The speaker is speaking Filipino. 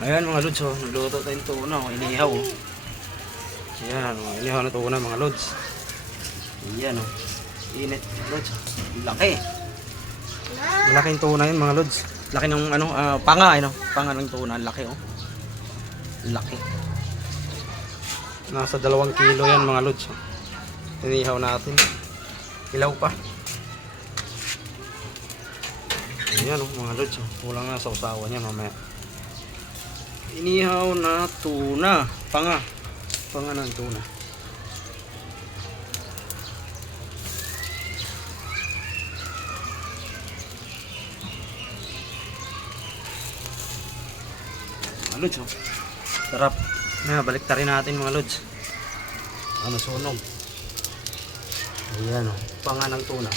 Ayan mga lods, oh, nagluto tayong tuna, oh, inihaw. Oh. Ayan, oh, inihaw na tuna mga lods. Ayan, oh. Init, lods. Laki. Malaking tuna yun mga lods. Laki ng ano, panga, ano? Panga ng tuna, laki, oh. Laki. Nasa 2 kilo yan mga lods. Oh. Inihaw natin. Ilaw pa. Ayan, oh, mga lods, oh. Kulang na sa usawa niya mamaya. Inihaw na tuna, panga ng tuna. Mga lods, oh. Sarap. Balik ta rin natin mga lods. Masunog. Ayan, oh, panga ng tuna.